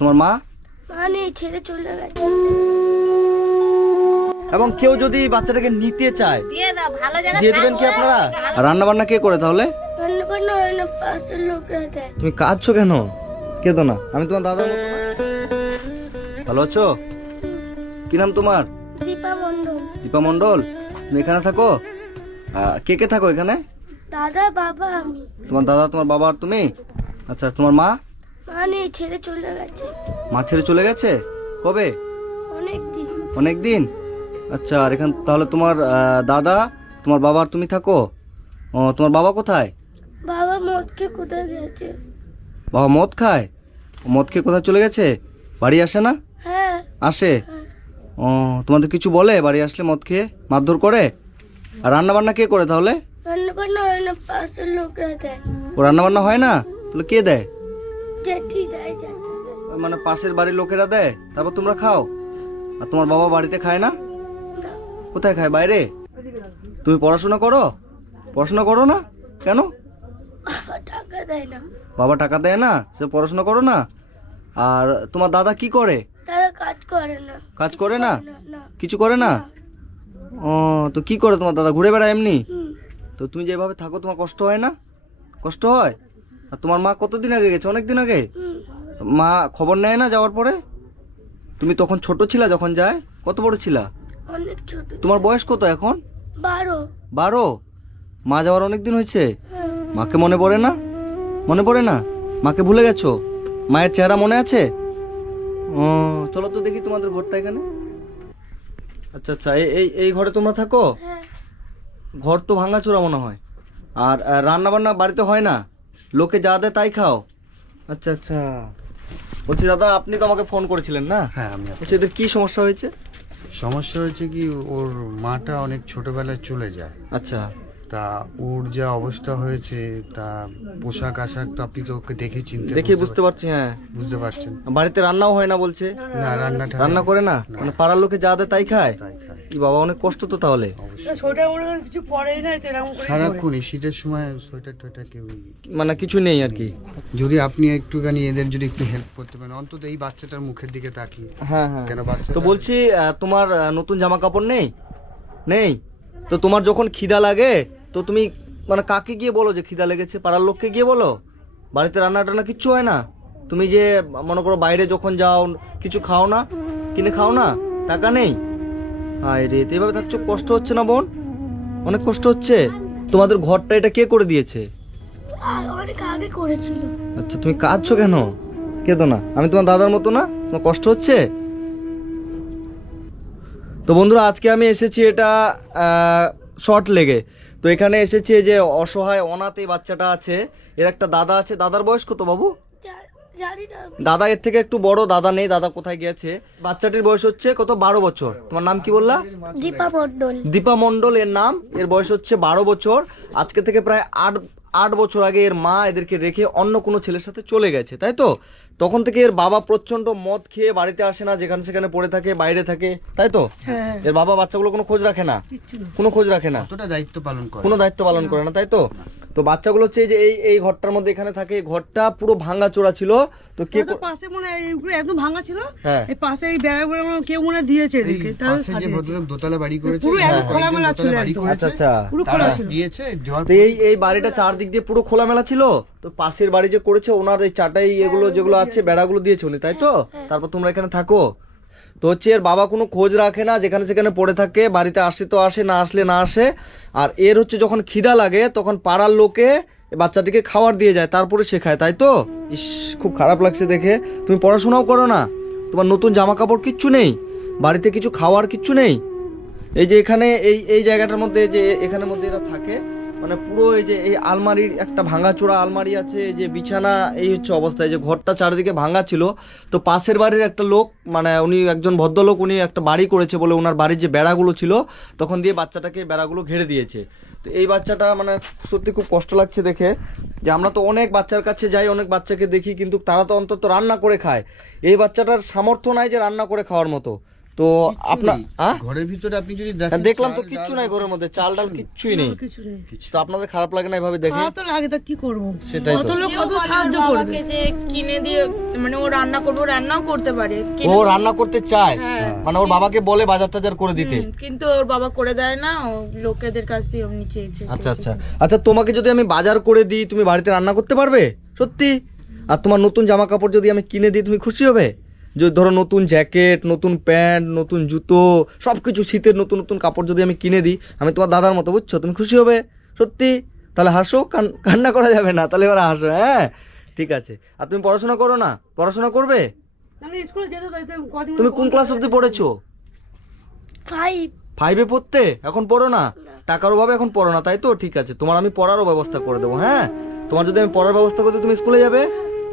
তোমার মা? মা নেই, ছেড়ে চলে গেছে। এবং কেউ যদি বাচ্চাটাকে নিতে চায় দিয়ে দাও, ভালো জায়গা দিয়ে দিবেন কি আপনারা? আর রান্না বান্না কে করে তাহলে? রান্না বান্না হয় না, পাশের লোকরা দেয়। তুমি কাঁদছো কেন? কেঁদো না, আমি তোমার দাদার মতো না। ভালো আছো? কি নাম তোমার? দীপা মণ্ডল। দীপা মণ্ডল। তুমি এখানে থাকো? কে কে থাকো এখানে? দাদা, বাবা, আমি। তোমার দাদা, তোমার বাবা আর তুমি? আচ্ছা, তোমার মা? মা নেই, ছেড়ে চলে গেছে। মা ছেড়ে চলে গেছে? কবে? অনেক দিন। অনেক দিন। আচ্ছা, আর এখান তাহলে তোমার দাদা, তোমার বাবা আর তুমি থাকো? ও, তোমার বাবা কোথায়? বাবা মদকে কোথায় গেছে? বাবা মদ খায়? মদ খেয়ে কোথায় চলে গেছে? বাড়ি আসে না? হ্যাঁ। আসে? হ্যাঁ। ও, তোমাদের কিছু বলে বাড়ি আসলে মদ খেয়ে মারধর করে? আর রান্না বান্না কে করে তাহলে? রান্না বান্না হয় না, পাশের লোকরা দেয়। ও, রান্না বান্না হয় না? তাহলে কে দেয়? জেঠি দেয়, জেঠি দেয়। মানে পাশের বাড়ির লোকেরা দেয়, তারপর তোমরা খাও? আর তোমার বাবা বাড়িতে খায় না? না, কোথায় খায়? বাইরে? তুমি পড়াশোনা করো? পড়াশোনা করো না কেন? বাবা টাকা দেয় না। বাবা টাকা দেয় না, সে পড়াশোনা করো না? আর তোমার দাদা কি করে? তারা কাজ করে না। কাজ করে না? না, না। কিছু করে না? ও, তো কি করে তোমার দাদা? ঘুরে বেড়ায় এমনি? হুম। তো তুমি যেভাবে থাকো তোমার কষ্ট হয় না? কষ্ট হয়? আর তোমার মা কতদিন আগে গেছে? অনেক দিন আগে? হুম। মা খবর নেয় না যাওয়ার পরে? তুমি তখন ছোট ছিলা যখন যায়? কত বড় ছিলা? অনেক ছোট। তোমার বয়স কত এখন? 12। 12? মা যাওয়ার অনেক দিন হয়েছে? হ্যাঁ। মাকে মনে পড়ে না? মনে পড়ে না? মাকে ভুলে গেছো? মায়ের চেহারা মনে আছে? ও, চলো তো দেখি তোমাদের ঘরটা এখানে। আচ্ছা আচ্ছা, এই এই ঘরে তোমরা থাকো? হ্যাঁ। ঘর তো ভাঙাচোরা মনে হয়। আর রান্না বান্না বাড়িতে হয় না? লোকে যা দেয় তাই খাও? আচ্ছা আচ্ছা। বলছি দাদা, আপনি তো আমাকে ফোন করেছিলেন না? হ্যাঁ, আমি বলছি এদের কি সমস্যা হয়েছে? সমস্যা হয়েছে কি, ওর মাটা অনেক ছোটবেলায় চলে যায়। আচ্ছা। তা ওর যা অবস্থা হয়েছে, তা পোশাক আশাক তো আপনি তো ওকে দেখে চিনতে দেখে বুঝতে পারছি, হ্যাঁ। বুঝতে পারছেন। বাড়িতে রান্নাও হয় না বলছে? না, রান্না করে না? মানে পাড়ার লোকে যা দেয় তাই খায়? তাই খায়। ই বাবা, অনেক কষ্ট তো তাহলে। সারাক্ষণই শীতের সময় সোয়েটার টোয়েটার কেউ মানে কিছু নেই আর কি। যদি আপনি একটুখানি এদের যদি একটু হেল্প করতে পারেন, অন্তত এই বাচ্চাটার মুখের দিকে তাকিয়ে। হ্যাঁ হ্যাঁ। কেন বাচ্চা তো বলছি তোমার নতুন জামা কাপড় নেই? নেই? তো তোমার যখন খিদা লাগে তো তুমি মানে কাকে গিয়ে বলো যে খিদা লেগেছে? পাড়ার লোককে গিয়ে বলো? বাড়িতে রান্না টান্না কিচ্ছু হয় না? তুমি যে মনে করো বাইরে যখন যাও কিছু খাও না? কিনে খাও না? টাকা নেই? হায় রে, তো এভাবে থাকছো, কষ্ট হচ্ছে না বোন? অনেক কষ্ট হচ্ছে? তোমাদের ঘরটা এটা কে করে দিয়েছে? আর অনেক আগে করেছিল। আচ্ছা, তুমি কাঁদছো কেন? কেঁদো না, আমি তোমার দাদার মতো না? তোমার কষ্ট হচ্ছে? তো বন্ধুরা, আজকে আমি এসেছি এটা শর্ট লেগে। তো এখানে এসেছি যে অসহায় অনাথ এই বাচ্চাটা আছে, এর একটা দাদা আছে। দাদার বয়স কত বাবু? জানি না। দাদা এর থেকে একটু বড়, দাদা নেই, দাদা কোথায় গেছে। বাচ্চাটির বয়স হচ্ছে কত? 12 বছর। তোমার নাম কি বললা? দীপা মণ্ডল। দীপা মণ্ডল এর নাম। এর বয়স হচ্ছে 12 বছর। আজকে থেকে প্রায় আট বছর আগে এর মা এদেরকে রেখে অন্য কোনো ছেলের সাথে চলে গেছে, তাই তো? তখন থেকে এর বাবা প্রচন্ড মদ খেয়ে বাড়িতে আসে না, যেখানে সেখানে পড়ে থাকে, বাইরে থাকে, তাই তো? এর বাবা বাচ্চাগুলো কোনো খোঁজ রাখে না, কোনো খোঁজ রাখে না, কতটা দায়িত্ব পালন করে? কোনো দায়িত্ব পালন করে না, তাই তো? তো বাচ্চাগুলো হচ্ছে যে এই ঘরটার মধ্যে এখানে থাকে। এই ঘরটা পুরো ভাঙা চোরা ছিল। তো কে পাশে মনে হয় এইগুলো একদম ভাঙা ছিল। হ্যাঁ। এই পাশে এই বেড়াগুলো কেউ মনে হয় দিয়েছে এই এদেরকে, তাহলে পাশে যে ভদ্রলোক দোতলা বাড়ি করেছে, পুরো একদম কয়েকজন খোলামেলা ছিল দোতলা বাড়ি একদম। করেছে, আচ্ছা আচ্ছা। পুরো তারা খোলা ছিল। দিয়েছে জল। তো এই বাড়িটা চারদিক দিয়ে পুরো খোলামেলা ছিল। তো পাশের বাড়ি যে করেছে ওনার এই চাটাই এগুলো যেগুলো আছে বেড়াগুলো দিয়েছে উনি, তাই তো? তারপর তোমরা এখানে থাকো। তো হচ্ছে এর বাবা কোনো খোঁজ রাখে না, যেখানে সেখানে পড়ে থাকে, বাড়িতে আসে তো আসে, না আসলে না আসে। আর এর হচ্ছে যখন খিদা লাগে তখন পাড়ার লোকে বাচ্চাটিকে খাবার দিয়ে যায়, তারপরে সে খায়, তাই তো? ইস, খুব খারাপ লাগছে দেখে। তুমি পড়াশোনাও করো না, তোমার নতুন জামা কাপড় কিচ্ছু নেই, বাড়িতে কিছু খাওয়ার কিচ্ছু নেই। এই যে এখানে এই জায়গাটার মধ্যে যে এখানের মধ্যে এরা থাকে, মানে পুরো এই যে এই আলমারির একটা ভাঙাচোরা আলমারি আছে, এই যে বিছানা, এই হচ্ছে অবস্থা। এই যে ঘরটা চারিদিকে ভাঙা ছিল। তো পাশের বাড়ির একটা লোক, মানে উনি একজন ভদ্রলোক, উনি একটা বাড়ি করেছে বলে ওনার বাড়ির যে বেড়াগুলো ছিল তখন দিয়ে বাচ্চাটাকে বেড়াগুলো ঘিরে দিয়েছে। তো এই বাচ্চাটা মানে সত্যি খুব কষ্ট লাগছে দেখে, যে আমরা তো অনেক বাচ্চার কাছে যাই, অনেক বাচ্চাকে দেখি, কিন্তু তারা তো অন্তত রান্না করে খায়। এই বাচ্চাটার সামর্থ্য নাই যে রান্না করে খাওয়ার মতো। তো আপনার ঘরের ভিতরে আপনি যদি হ্যাঁ, দেখলাম তো কিচ্ছু নাই ঘরের মধ্যে, চাল ডাল কিচ্ছুই নেই। কিছু নেই। তো আপনাদের খারাপ লাগে না এভাবে দেখে? খারাপ তো লাগে, তা কি করবো? সেটাই তো। কত লোক কত সাহায্য করবে। বাবাকে যে কিনে দিয়ে মানে ও রান্না করবে, ও রান্নাও করতে পারে ও রান্না করতে চায়, হ্যাঁ। মানে ওর বাবাকে বলে বাজার টাজার করে দিতে। কিন্তু ওর বাবা করে দেয় না, ও লোকেদের কাছ দিয়ে এমনি চেয়েছে। আচ্ছা আচ্ছা আচ্ছা, তোমাকে যদি আমি বাজার করে দিই তুমি বাড়িতে রান্না করতে পারবে সত্যি? আর তোমার নতুন জামা কাপড় যদি আমি কিনে দিই তুমি খুশি হবে? যদি ধরো নতুন জ্যাকেট, নতুন প্যান্ট, নতুন জুতো, সব কিছু শীতের নতুন নতুন কাপড় যদি আমি কিনে দিই, আমি তোমার দাদার মতো, বুঝছো? তুমি খুশি হবে সত্যি? তাহলে হাসো, কান্না করা যাবে না, তাহলে এবার হাসো। হ্যাঁ ঠিক আছে। আর তুমি পড়াশোনা করো না? পড়াশোনা করবে? তাহলে স্কুলে যেতে তো কদিন। তুমি কোন ক্লাস অবধি পড়েছো? 5 5-এ পড়তে? এখন পড়ো না? টাকার অভাবে এখন পড়ো না, তাই তো? ঠিক আছে, তোমার আমি পড়ারও ব্যবস্থা করে দেবো। হ্যাঁ, তোমার যদি আমি পড়ার ব্যবস্থা করতে তুমি স্কুলে যাবে,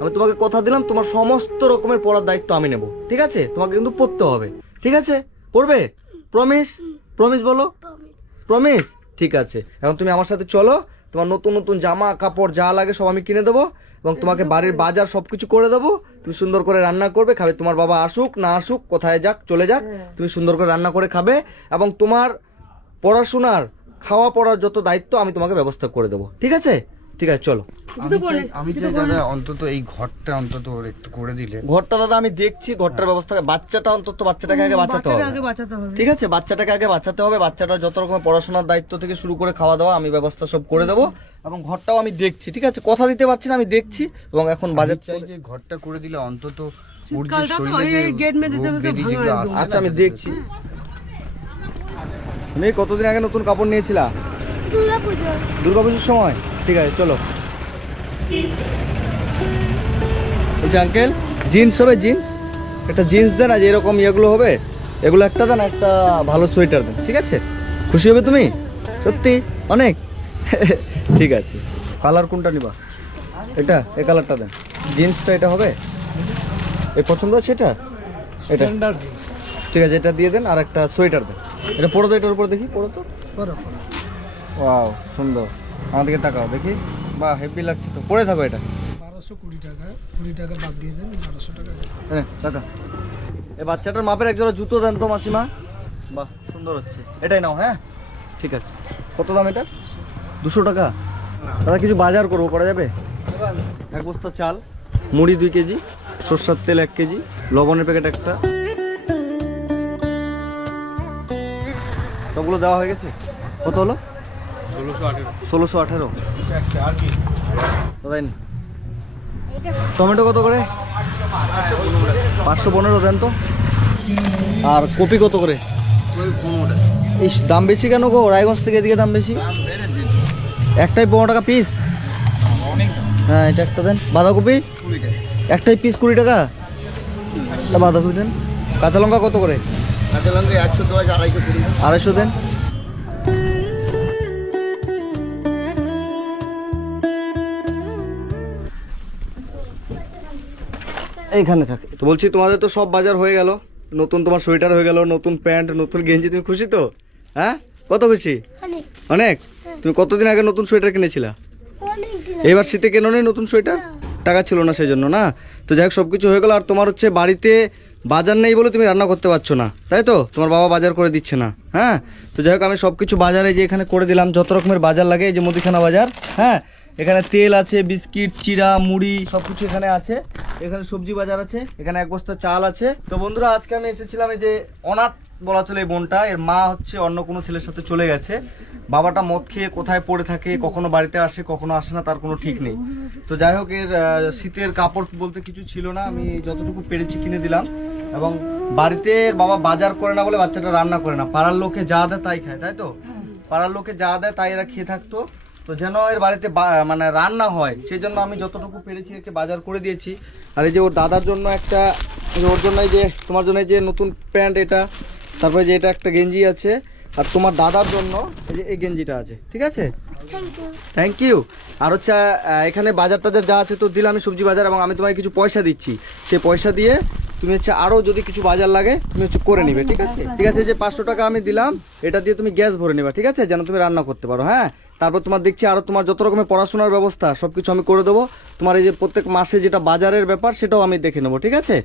আমি তোমাকে কথা দিলাম তোমার সমস্ত রকমের পড়ার দায়িত্ব আমি নেব, ঠিক আছে? তোমাকে কিন্তু পড়তে হবে, ঠিক আছে? পড়বে? প্রমিস? প্রমিস বলো, প্রমিস? ঠিক আছে, এখন তুমি আমার সাথে চলো, তোমার নতুন নতুন জামা কাপড় যা লাগে সব আমি কিনে দেবো এবং তোমাকে বাড়ির বাজার সবকিছু করে দেবো। তুমি সুন্দর করে রান্না করবে, খাবে। তোমার বাবা আসুক না আসুক, কোথায় যাক চলে যাক, তুমি সুন্দর করে রান্না করে খাবে এবং তোমার পড়াশোনার খাওয়া পড়ার যত দায়িত্ব আমি তোমাকে ব্যবস্থা করে দেবো, ঠিক আছে? ঠিক আছে, চলো। আমি চাই দাদা অন্তত এই ঘরটা অন্তত ওর একটু করে দিলে। ঘরটা দাদা আমি দেখছি, ঘরটার ব্যবস্থা, বাচ্চাটা অন্তত বাচ্চাটাকে আগে বাঁচাতে হবে, আগে বাঁচাতে হবে। ঠিক আছে? বাচ্চাটাকে আগে বাঁচাতে হবে, বাচ্চাটার যত রকমের পড়াশোনার দায়িত্ব থেকে শুরু করে খাওয়া দাওয়া আমি ব্যবস্থা সব করে দেবো এবং ঘরটাও আমি দেখছি, ঠিক আছে? কথা দিতে পারছি না, আমি দেখছি এবং এখন বাজেট চাই যে ঘরটা করে দিলে অন্তত ওর যে শীতকালটা তো শরীরে যে এই গেট মেরে দিতে রোগ হবে তো ব্যাধি ভাঙা যেগুলো একদম। আসে আচ্ছা আমি দেখছি। তুমি কতদিন আগে নতুন কাপড় নিয়েছিলা? দুর্গাপুজো। দুর্গাপুজোর সময়? ঠিক আছে, চলো। বলছি আঙ্কেল, জিন্স হবে? জিন্স একটা জিন্স দেন, আর এরকম ইয়েগুলো হবে, এগুলো একটা দেন, একটা ভালো সোয়েটার দেন, ঠিক আছে? খুশি হবে তুমি সত্যি অনেক? ঠিক আছে, কালার কোনটা নিবা? এটা, এই কালারটা দেন। জিন্সটা এটা হবে? এই পছন্দ আছে এটা? এটা ঠিক আছে, এটা দিয়ে দেন আর একটা সোয়েটার দেন। এটা পরো তো, এটার উপর দেখি, পরো তো। ওয়াও সুন্দর, আমার দিকে তাকাও দেখি, বাহ হেভি লাগছে তো। পরে থাকো এটা। 1220 টাকা, 20 টাকা বাদ দিয়ে দেন, 1200 টাকা। হ্যাঁ টাকা। এই বাচ্চাটার মাপের একজোড়া জুতো দেন তো মাসিমা। বাহ সুন্দর হচ্ছে, এটাই নাও। হ্যাঁ ঠিক আছে। কত দাম এটা? 200 টাকা। দাদা কিছু বাজার করবো, করা যাবে? 1 বস্তা চাল, মুড়ি 2 কেজি, সরষের তেল 1 কেজি, লবণের প্যাকেট একটা। সবগুলো দেওয়া হয়ে গেছে? কত হলো? 1618। দাদা টমেটো কত করে? 515 দেন তো। আর কপি কত করে? ইস দাম বেশি কেন গো? রায়গঞ্জ থেকে এদিকে দাম বেশি। একটাই 15 টাকা পিস? হ্যাঁ এটা একটা দেন। বাঁধাকপি একটাই পিস 20 টাকা? তা বাঁধাকপি দেন। কাঁচা লঙ্কা কত করে? কাঁচা লঙ্কা 110, 250, 250 দেন। এইখানে থাকে তো। বলছি তোমাদের তো সব বাজার হয়ে গেল, নতুন তোমার সোয়েটার হয়ে গেল, নতুন প্যান্ট, নতুন গেঞ্জি, তুমি খুশি তো? হ্যাঁ কত খুশি? অনেক অনেক। তুমি কতদিন আগে নতুন সোয়েটার কিনেছিলা? অনেক দিন। এবার শীতে কেন নেই নতুন সোয়েটার? টাকা ছিল না সেই জন্য না? তো যাই হোক সব কিছু হয়ে গেল। আর তোমার হচ্ছে বাড়িতে বাজার নেই বলে তুমি রান্না করতে পারছো না, তাই তো? তোমার বাবা বাজার করে দিচ্ছে না। হ্যাঁ তো যাই হোক আমি সব কিছু বাজারে যে এখানে করে দিলাম, যত রকমের বাজার লাগে, এই যে মুদিখানা বাজার। হ্যাঁ এখানে তেল আছে, বিস্কিট, চিড়া, মুড়ি সব কিছু এখানে আছে। এখানে সবজি বাজার আছে, এখানে 1 বস্তা চাল আছে। তো বন্ধুরা আজকে আমি এসেছিলাম, এই যে অনাথ বলা চলে এই বোনটা, এর মা হচ্ছে অন্য কোনো ছেলের সাথে চলে গেছে। বাবাটা মদ খেয়ে কোথায় পড়ে থাকে, কখনো বাড়িতে আসে কখনো আসে না, তার কোনো ঠিক নেই। তো যাই হোক এর শীতের কাপড় বলতে কিছু ছিল না, আমি যতটুকু পেরেছি কিনে দিলাম। এবং বাড়িতে এর বাবা বাজার করে না বলে বাচ্চাটা রান্না করে না, পাড়ার লোকে যা দেয় তাই খায়, তাই তো? পাড়ার লোকে যা দেয় তাই এরা খেয়ে থাকতো। তো যেন এর বাড়িতে মানে রান্না হয় সেই জন্য আমি যতটুকু পেরেছি একে বাজার করে দিয়েছি। আর এই যে ওর দাদার জন্য একটা, ওর জন্য এই যে তোমার জন্য এই যে নতুন প্যান্ট এটা, তারপরে যে এটা একটা গেঞ্জি আছে, আর তোমার দাদার জন্য এই যে এই গেঞ্জিটা আছে, ঠিক আছে? Thank you. Thank you. আর হচ্ছে এখানে বাজার টাজার যা আছে তো দিলাম আমি, সবজি বাজার, এবং আমি তোমাকে কিছু পয়সা দিচ্ছি। সেই পয়সা দিয়ে তুমি হচ্ছে আরও যদি কিছু বাজার লাগে তুমি হচ্ছে করে নিবে, ঠিক আছে? ঠিক আছে, যে 500 টাকা আমি দিলাম, এটা দিয়ে তুমি গ্যাস ভরে নিবা, ঠিক আছে? যেন তুমি রান্না করতে পারো। হ্যাঁ তারপর তোমার দেখছি আরও তোমার যত রকমের পড়াশোনার ব্যবস্থা সব কিছু আমি করে দেবো। তোমার এই যে প্রত্যেক মাসে যেটা বাজারের ব্যাপার সেটাও আমি দেখে নেবো, ঠিক আছে?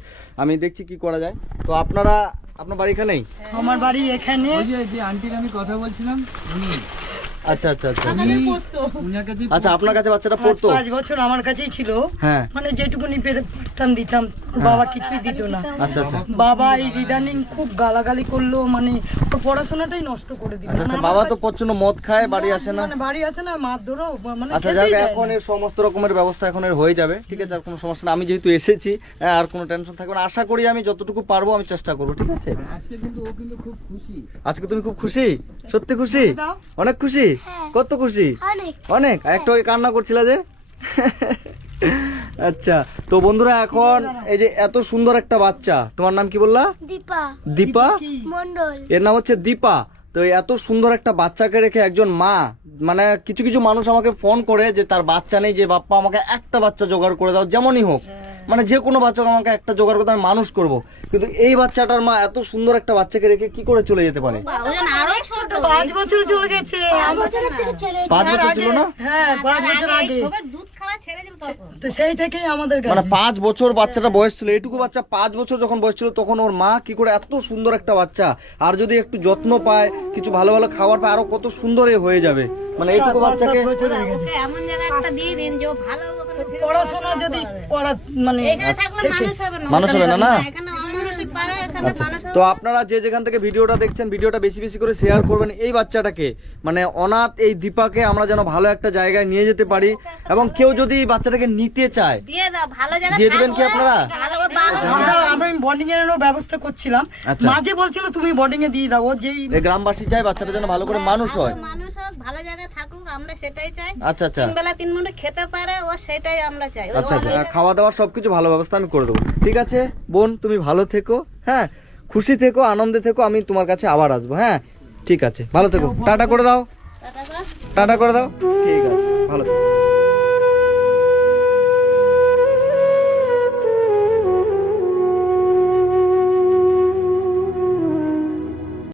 আমি দেখছি কি করা যায়। তো আপনারা আপনার বাড়ি এখানেই? আমার বাড়ি এখানে। ওই যে আন্টির আমি কথা বলছিলাম উনি আচ্ছা আচ্ছা আচ্ছা উনার কাছে আচ্ছা, আপনার কাছে বাচ্চাটা পড়তো? 5 বছর আমার কাছেই ছিল। হ্যাঁ মানে যেটুকুনি পেতে পারতাম দিতাম, ওর বাবা কিছুই দিত না। আচ্ছা আচ্ছা বাবা এই ইদানিং খুব গালাগালি করলো, মানে ওর পড়াশোনাটাই নষ্ট করে দিল। আচ্ছা আচ্ছা, বাবা তো প্রচন্ড মদ খায়, বাড়ি আসে না? মানে বাড়ি আসে না, মারধরও মানে আচ্ছা খেতেই যাক, দেয় এখন না। এর সমস্ত রকমের ব্যবস্থা এখন এর হয়ে যাবে, ঠিক আছে? আর কোনো সমস্যা না, আমি যেহেতু এসেছি, হ্যাঁ, আর কোনো টেনশন থাকবে না। আশা করি আমি যতটুকু পারবো আমি চেষ্টা করবো, ঠিক আছে? আজকে কিন্তু ও কিন্তু খুব খুশি। আজকে তুমি খুব খুশি? সত্যি খুশি? দাও। অনেক খুশি? হ্যাঁ। কত খুশি? অনেক। অনেক? একটু আগে কান্না করছিলা যে? আচ্ছা, তো বন্ধুরা এখন এই যে এত সুন্দর একটা বাচ্চা, তোমার নাম কি বললা? দীপা দীপা? মন্ডল। এর নাম হচ্ছে দীপা। তো এই এত সুন্দর একটা বাচ্চাকে রেখে একজন মা, মানে কিছু কিছু মানুষ আমাকে ফোন করে যে তার বাচ্চা নেই, যে বাপ্পা আমাকে একটা বাচ্চা জোগাড় করে দাও, যেমনই হোক, মানে যে কোনো বাচ্চাকে আমাকে একটা জোগাড় করতে আমি মানুষ করব। কিন্তু এই বাচ্চাটার মা এত সুন্দর একটা বাচ্চাকে রেখে কি করে চলে যেতে পারে? 5 বছর চলে গেছে। 5 বছরের থেকে ছেড়ে 5 বছর ছিল না? হ্যাঁ 5 বছর আগে। তো সেই থেকেই আমাদের মানে কাছে। 5 বছর বাচ্চাটা বয়স ছিল, এটুকু বাচ্চা 5 বছর যখন বয়স ছিল তখন ওর মা কি করে এত সুন্দর একটা বাচ্চা, আর যদি একটু যত্ন পায়, কিছু ভালো ভালো খাবার পায়, আরো কত সুন্দর এ হয়ে যাবে। মানে এইটুকু বাচ্চাকে 7 বছর হয়ে গেছে। এমন জায়গায় একটা দিয়ে দিন যে ও ভালো পড়াশোনা যদি করা মানে এখানে থাকলে মানুষ হবে না। মানুষ হবে না, না? এখানে অমানুষই পারে, এখানে মানুষ হবে। তো আপনারা যে যেখান থেকে ভিডিওটা দেখছেন, ভিডিওটা বেশি বেশি করে শেয়ার করবেন। এই বাচ্চাটাকে, মানে অনাথ এই দীপাকে আমরা যেন ভালো একটা জায়গায় নিয়ে যেতে পারি, এবং কেউ যদি এই বাচ্চাটাকে নিতে চায় দিয়ে দাও, ভালো জায়গায় দিয়ে দিবেন কি আপনারা? ভালো ওর বাবা আমরা বোর্ডিং এর ব্যবস্থা করছিলাম। আচ্ছা। মাঝে বলছিল তুমি বোর্ডিং এ দিয়ে দাও, যেই এই গ্রামবাসী চায় বাচ্চাটা যেন ভালো করে মানুষ হয়। মানুষ হোক, ভালো জায়গায় থাকুক, আমরা সেটাই চাই। আচ্ছা আচ্ছা 3 বেলা 3 মুঠো খেতে পারে, ও সেটাই আমরা চাই। আচ্ছা আচ্ছা, খাওয়া দাওয়া সবকিছু ভালো ব্যবস্থা আমি করে দেবো, ঠিক আছে? বোন তুমি ভালো থেকো, হ্যাঁ, খুশি থেকো, আনন্দে থেকো, আমি তোমার কাছে আবার আসবো, হ্যাঁ? ঠিক আছে, ভালো থেকো, টাটা করে দাও, টাটা করে দাও, ঠিক আছে, ভালো থেকো।